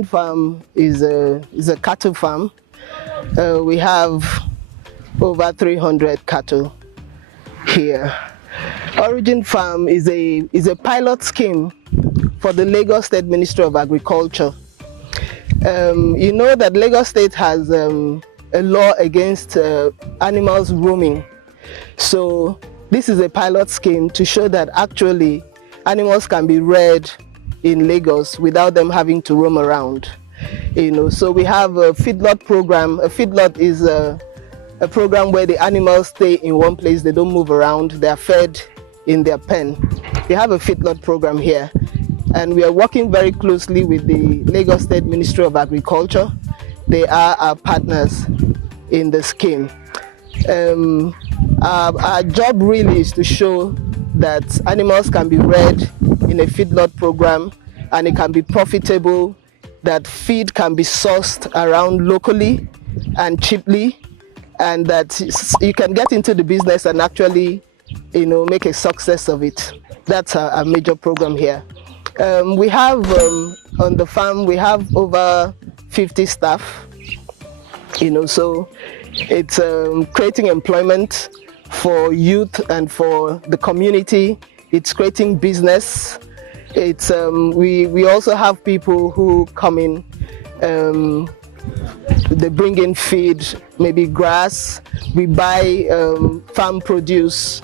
Origin Farm is a cattle farm. We have over 300 cattle here. Origin Farm is a pilot scheme for the Lagos State Ministry of Agriculture. You know that Lagos State has a law against animals roaming. So this is a pilot scheme to show that actually animals can be reared in Lagos without them having to roam around. So we have a feedlot program. A feedlot is a program where the animals stay in one place, they don't move around, they are fed in their pen. We have a feedlot program here, and we are working very closely with the Lagos State Ministry of Agriculture. They are our partners in the scheme. Our job really is to show that animals can be reared in a feedlot program and it can be profitable, that feed can be sourced around locally and cheaply, and that you can get into the business and actually make a success of it. That's a major program here. We have on the farm, we have over 50 staff, so it's creating employment for youth and for the community. It's creating business. It's we also have people who come in, they bring in feed, maybe grass. We buy farm produce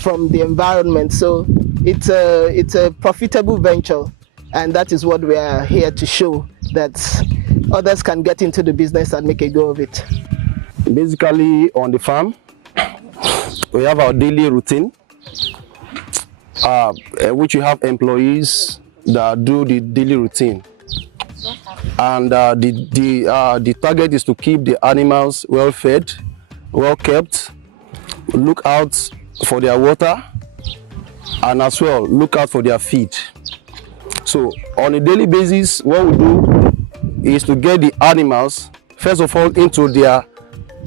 from the environment. So it's a profitable venture, and that is what we are here to show, that others can get into the business and make a go of it. Basically, on the farm, we have our daily routine, which we have employees that do the daily routine. And the target is to keep the animals well fed, well kept, look out for their water, and as well look out for their feed. So on a daily basis, what we do is to get the animals, first of all, into their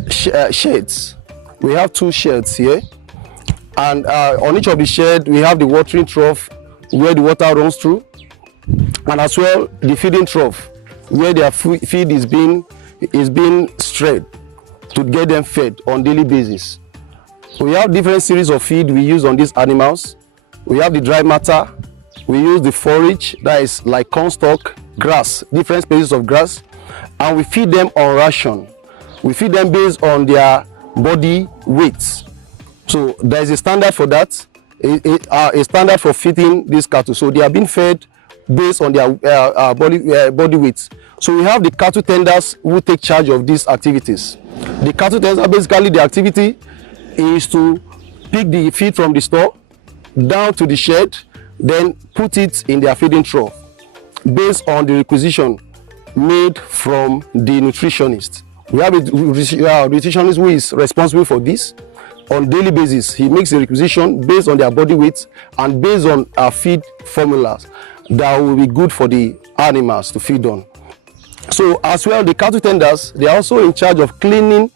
sheds. We have 2 sheds here, and on each of the sheds we have the watering trough where the water runs through, and as well the feeding trough where their feed is being spread to get them fed on daily basis. We have different series of feed we use on these animals. We have the dry matter, we use the forage, that is like corn stalk, grass, different species of grass, and we feed them on ration. We feed them based on their body weights. So there is a standard for that, a standard for feeding these cattle. So they are being fed based on their body weights. So we have the cattle tenders who take charge of these activities. The cattle tenders, basically the activity is to pick the feed from the store down to the shed, then put it in their feeding trough based on the requisition made from the nutritionist. We have a nutritionist who is responsible for this on daily basis. He makes a requisition based on their body weight and based on our feed formulas that will be good for the animals to feed on. So as well, the cattle tenders, they are also in charge of cleaning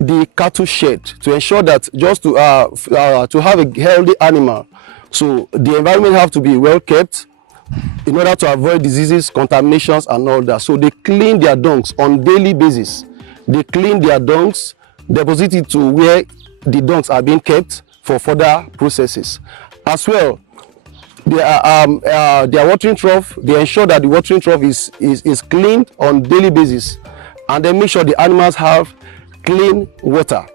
the cattle shed to ensure that just to have a healthy animal. So the environment have to be well kept in order to avoid diseases, contaminations and all that. So they clean their dungs on daily basis. They clean their dungs, deposit it to where the dungs are being kept for further processes. As well, their watering trough, they ensure that the watering trough is cleaned on daily basis, and they make sure the animals have clean water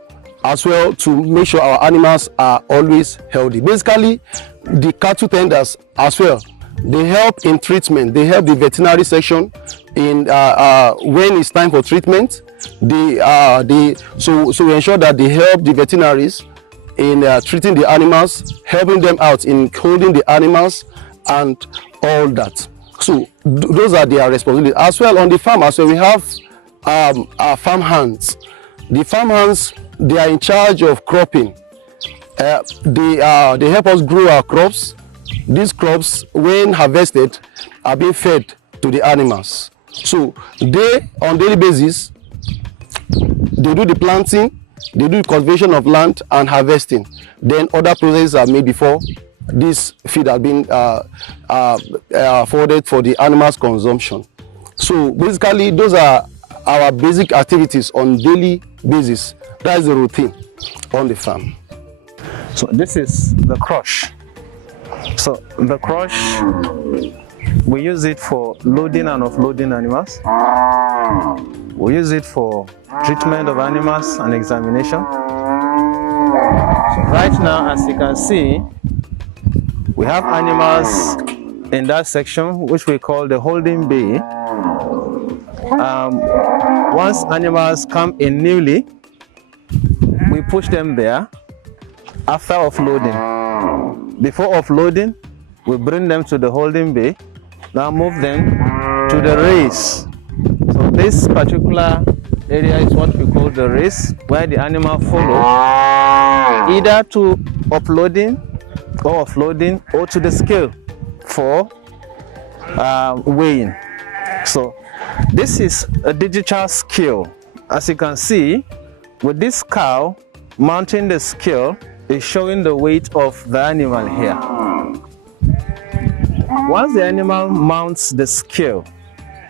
as well, to make sure our animals are always healthy. Basically, the cattle tenders as well, they help in treatment. They help the veterinary section in when it's time for treatment. So we ensure that they help the veterinaries in treating the animals, helping them out in holding the animals and all that. So those are their responsibilities. As well on the farm, as well, we have our farm hands. The farm hands, they are in charge of cropping. They help us grow our crops. These crops, when harvested, are being fed to the animals. So they, on daily basis, they do the planting, they do the cultivation of land and harvesting. Then other processes are made before this feed has been forwarded for the animals' consumption. So basically, those are our basic activities on daily basis. That is the routine on the farm. So this is the crush. So the crush, we use it for loading and offloading animals. We use it for treatment of animals and examination. So right now, as you can see, we have animals in that section which we call the holding bay. Once animals come in newly, we push them there after offloading. Before offloading, we bring them to the holding bay, now move them to the race. So this particular area is what we call the race, where the animal follows either to uploading or offloading or to the scale for weighing. So this is a digital scale. As you can see, with this cow mounting the scale is showing the weight of the animal here. Once the animal mounts the scale,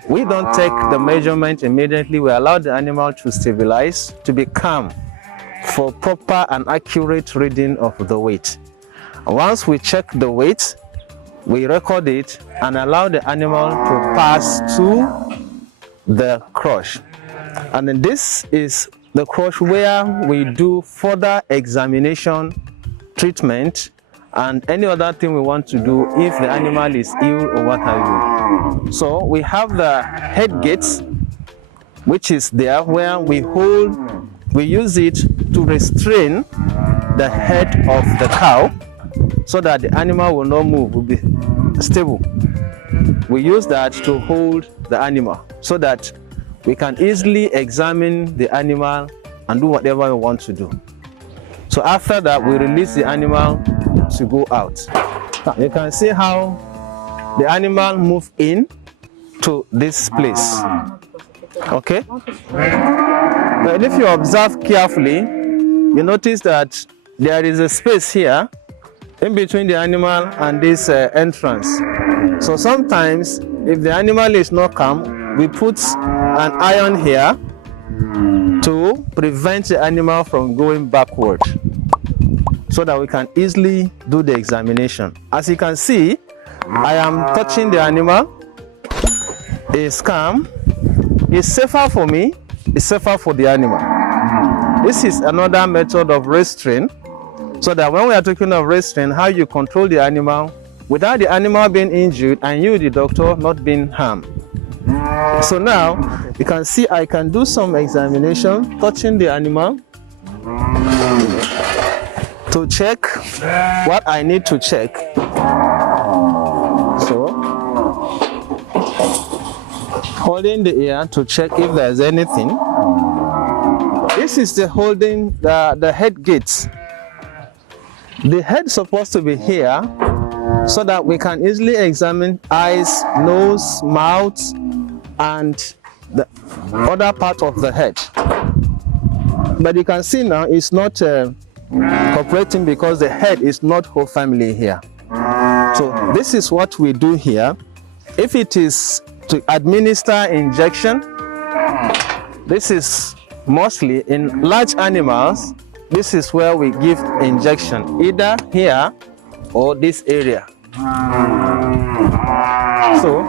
we don't take the measurement immediately. We allow the animal to stabilize, to be calm for proper and accurate reading of the weight. Once we check the weight, we record it and allow the animal to pass to the crush. And then this is the crush where we do further examination, treatment, and any other thing we want to do if the animal is ill or what have you. So we have the head gates, which is there where we use it to restrain the head of the cow so that the animal will not move, will be stable. We use that to hold the animal so that we can easily examine the animal and do whatever we want to do. So after that, we release the animal to go out. You can see how the animal moves in to this place. Okay? But if you observe carefully, you notice that there is a space here in between the animal and this entrance. So sometimes, if the animal is not calm, we put an iron here to prevent the animal from going backward so that we can easily do the examination. As you can see, I am touching the animal. It's calm. It's safer for me. It's safer for the animal. This is another method of restraint, so that when we are talking of restraint, how you control the animal without the animal being injured and you, the doctor, not being harmed. So now you can see I can do some examination, touching the animal to check what I need to check. So holding the ear to check if there's anything. This is the holding the head gates. The head is supposed to be here so that we can easily examine eyes, nose, mouth, and the other part of the head. But you can see now it's not cooperating because the head is not whole family here. So this is what we do here. If it is to administer injection, this is mostly in large animals. This is where we give injection, either here or this area. So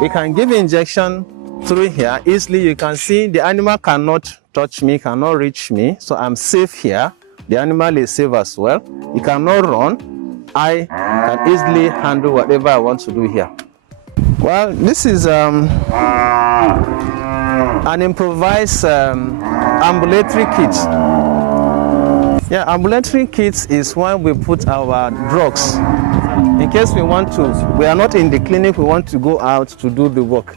we can give injection through here easily. You can see the animal cannot touch me, cannot reach me, so I'm safe here. The animal is safe as well. It cannot run. I can easily handle whatever I want to do here. Well, this is an improvised ambulatory kit. Yeah, ambulatory kits is when we put our drugs. In case we are not in the clinic, we want to go out to do the work.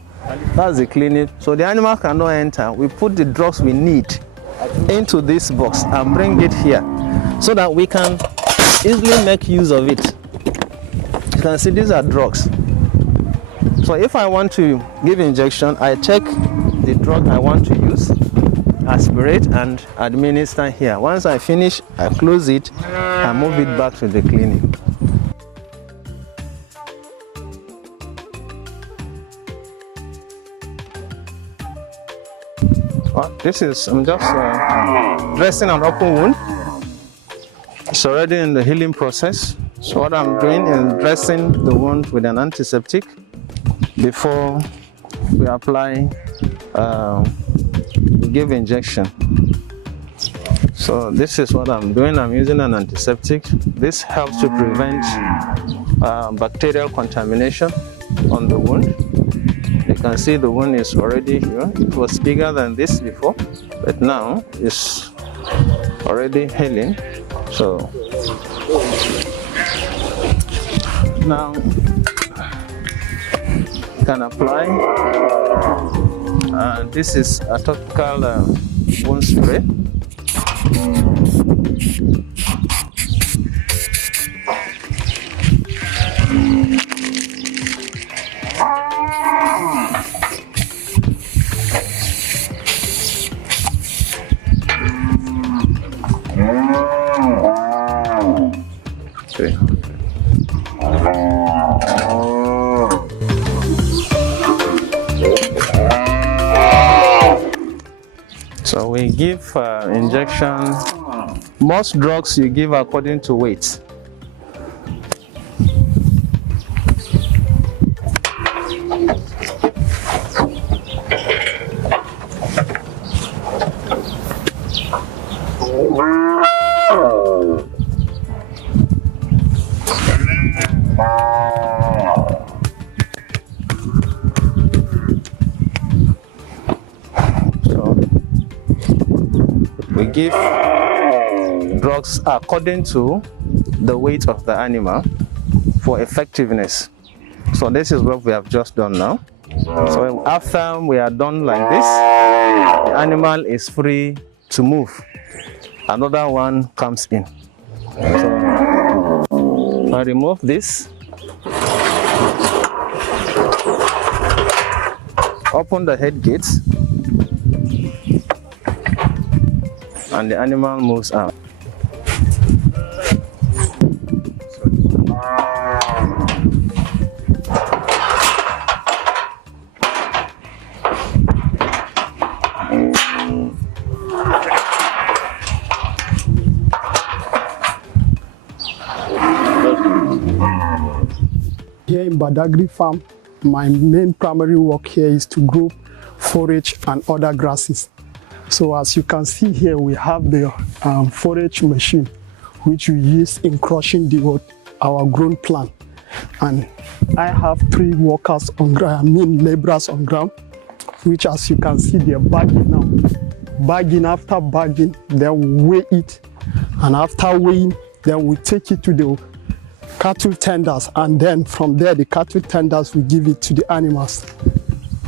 That's the clinic. So the animal cannot enter. We put the drugs we need into this box and bring it here so that we can easily make use of it. You can see these are drugs. So if I want to give injection, I check the drug I want to use, aspirate and administer here. Once I finish, I close it and move it back to the clinic. Well, I'm just dressing an open wound. It's already in the healing process. So what I'm doing is dressing the wound with an antiseptic before we apply, we give injection. So this is what I'm doing. I'm using an antiseptic. This helps to prevent bacterial contamination on the wound. You can see the wound is already here. It was bigger than this before, but now it's already healing. So now you can apply. This is a topical wound spray. So we give injection. Most drugs you give according to weight. We give drugs according to the weight of the animal for effectiveness. So this is what we have just done now. So after we are done like this, the animal is free to move. Another one comes in. So I remove this, open the head gates, and the animal moves out. Here in Badagry farm, my main primary work here is to grow forage and other grasses. So as you can see here, we have the forage machine, which we use in crushing our grown plant. And I have 3 workers on ground, laborers on ground, which as you can see, they're bagging now. Bagging, after bagging, then we weigh it. And after weighing, then we take it to the cattle tenders. And then from there, the cattle tenders will give it to the animals.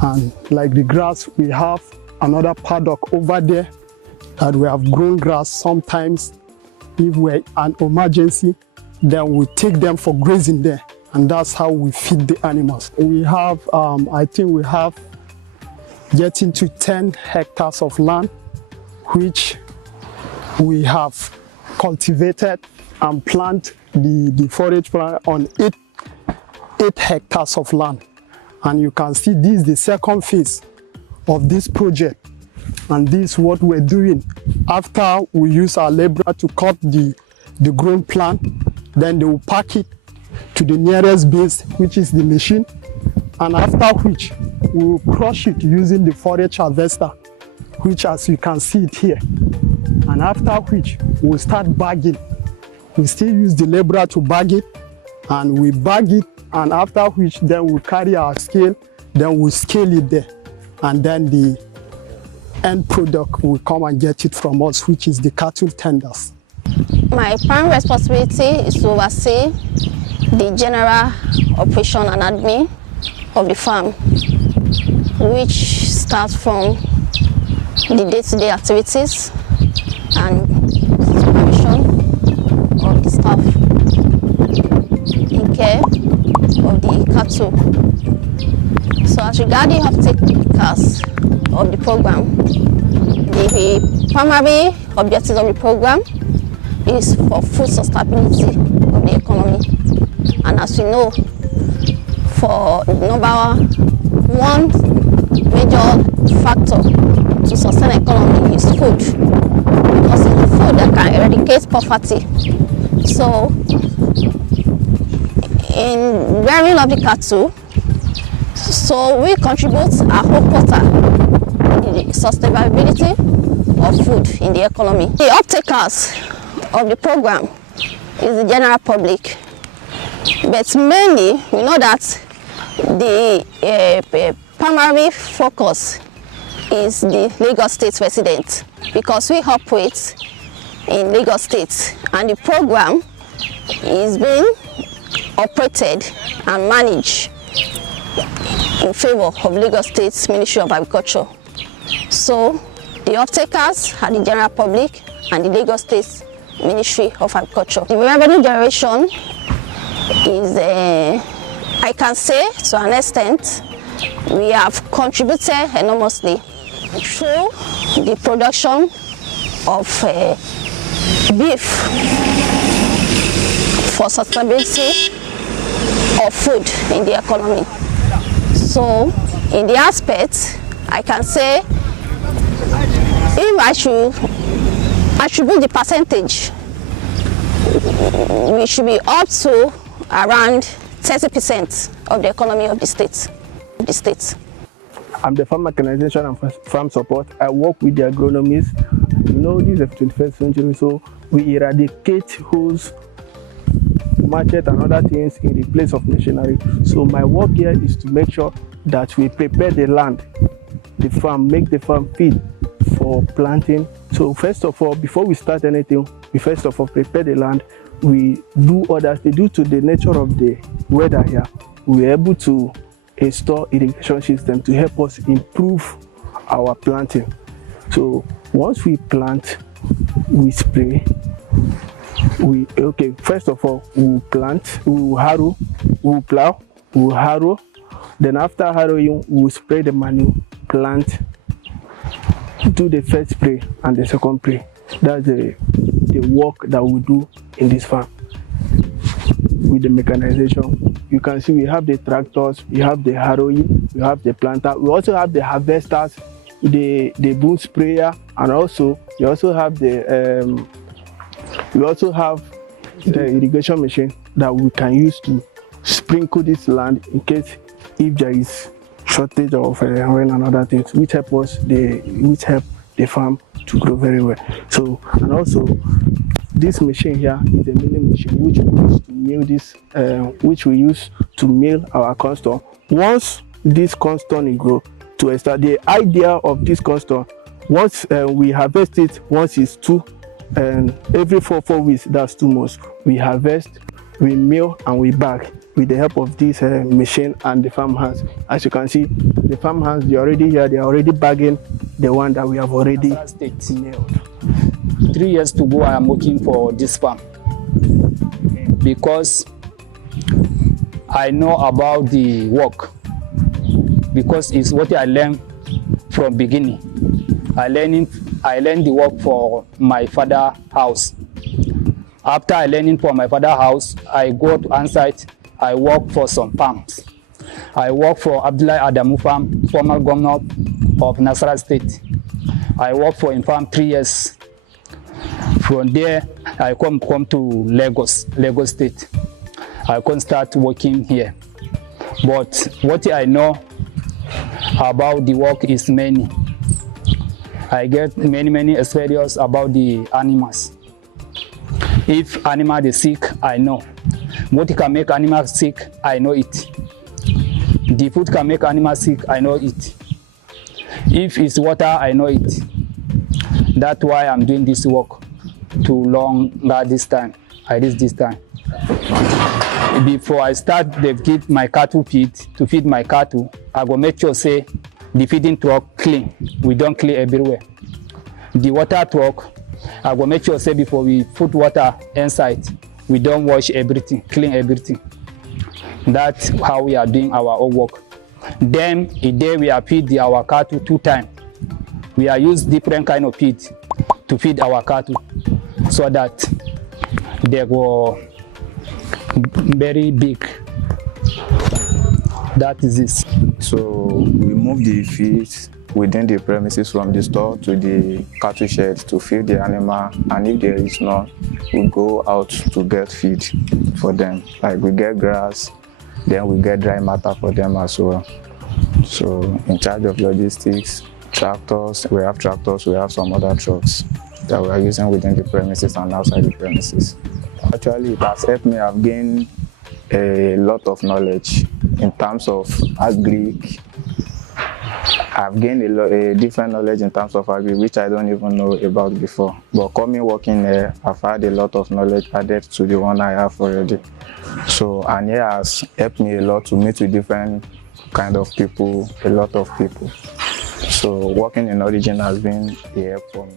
And like the grass, we have another paddock over there that we have grown grass. Sometimes if we're an emergency, then we take them for grazing there, and that's how we feed the animals. We have I think we have getting to 10 hectares of land, which we have cultivated and plant the forage plant on 8 hectares of land. And you can see this is the second phase of this project, and this is what we're doing. After we use our laborer to cut the grown plant, then they will pack it to the nearest base, which is the machine, and after which we will crush it using the forage harvester, which as you can see it here. And after which we'll start bagging. We still use the laborer to bag it, and we bag it, and after which then we'll carry our scale, then we'll scale it there, and then the end product will come and get it from us, which is the cattle tenders. My primary responsibility is to oversee the general operation and admin of the farm, which starts from the day-to-day activities and supervision of the staff in care of the cattle. So as regarding uptakers of the program, the primary objectives of the program is for food sustainability of the economy. And as we know, for number one major factor to sustain economy is food, because it's the food that can eradicate poverty. So in rearing of the cattle, so we contribute our whole quota in the sustainability of food in the economy. The off-takers of the program is the general public, but mainly we know that the primary focus is the Lagos State residents, because we operate in Lagos State and the program is being operated and managed in favor of Lagos State Ministry of Agriculture. So the off-takers are the general public and the Lagos State Ministry of Agriculture. The revenue generation is, I can say to an extent, we have contributed enormously through the production of beef for sustainability of food in the economy. So in the aspect, I can say, if I should attribute the percentage, we should be up to around 30% of the economy of the state. I'm the farm mechanization and farm support. I work with the agronomists. You know, this is the 21st century, so we eradicate hoes, market and other things in the place of machinery. So my work here is to make sure that we prepare the land, the farm, make the farm fit for planting. So first of all, before we start anything, we first of all prepare the land. We do others. Due to the nature of the weather here, we are able to install irrigation system to help us improve our planting. So once we plant, we spray. First of all, we will plant, we will harrow, we will plow, we will harrow. Then after harrowing, we will spray the manure, plant, do the first spray and the second spray. That's the work that we do in this farm with the mechanization. You can see we have the tractors, we have the harrowing, we have the planter, we also have the harvesters, the boom sprayer, and also we also have the irrigation machine that we can use to sprinkle this land in case if there is shortage of rain and other things, which help the farm to grow very well. So, and also this machine here is a milling machine which we use to mill this, which we use to mill our cornstalk. Once this cornstalk is grow to start, the idea of this cornstalk, once we harvest it, once it's 2, and every 4 weeks, that's 2 months, we harvest, we mill and we bag with the help of this machine and the farm hands. As you can see, the farm hands, they're already here, they're already bagging the one that we have already milled. 3 years to go, I am working for this farm because I know about the work, because it's what I learned from beginning. I learned the work for my father's house. After I learned for my father's house, I go to on-site. I work for some farms. I work for Abdullahi Adamu farm, former governor of Nasarawa State. I work for him farm 3 years. From there, I come to Lagos State. I can start working here. But what I know about the work is many. I get many experience about the animals. If animal is sick, I know. What can make animal sick, I know it. The food can make animal sick, I know it. If it's water, I know it. That's why I'm doing this work too long this time. I reach this time. Before I start to feed my cattle to feed my cattle, I go make sure say the feeding truck clean. We don't clean everywhere. The water truck, I go make sure say before we put water inside, we don't wash everything, clean everything. That's how we are doing our own work. Then a day we are feed our cattle 2 times. We are use different kind of feed to feed our cattle so that they go very big. That is this. So we move the feed within the premises from the store to the cattle shed to feed the animal, and if there is none, we go out to get feed for them. Like we get grass, then we get dry matter for them as well. So in charge of logistics, tractors, we have some other trucks that we are using within the premises and outside the premises. Actually, it has helped me. I've gained a lot of knowledge in terms of agri. I've gained a different knowledge in terms of agri, which I don't even know about before. But coming working here, I've had a lot of knowledge added to the one I have already. So, and here has helped me a lot to meet with different kind of people, a lot of people. So working in Origin has been a help for me.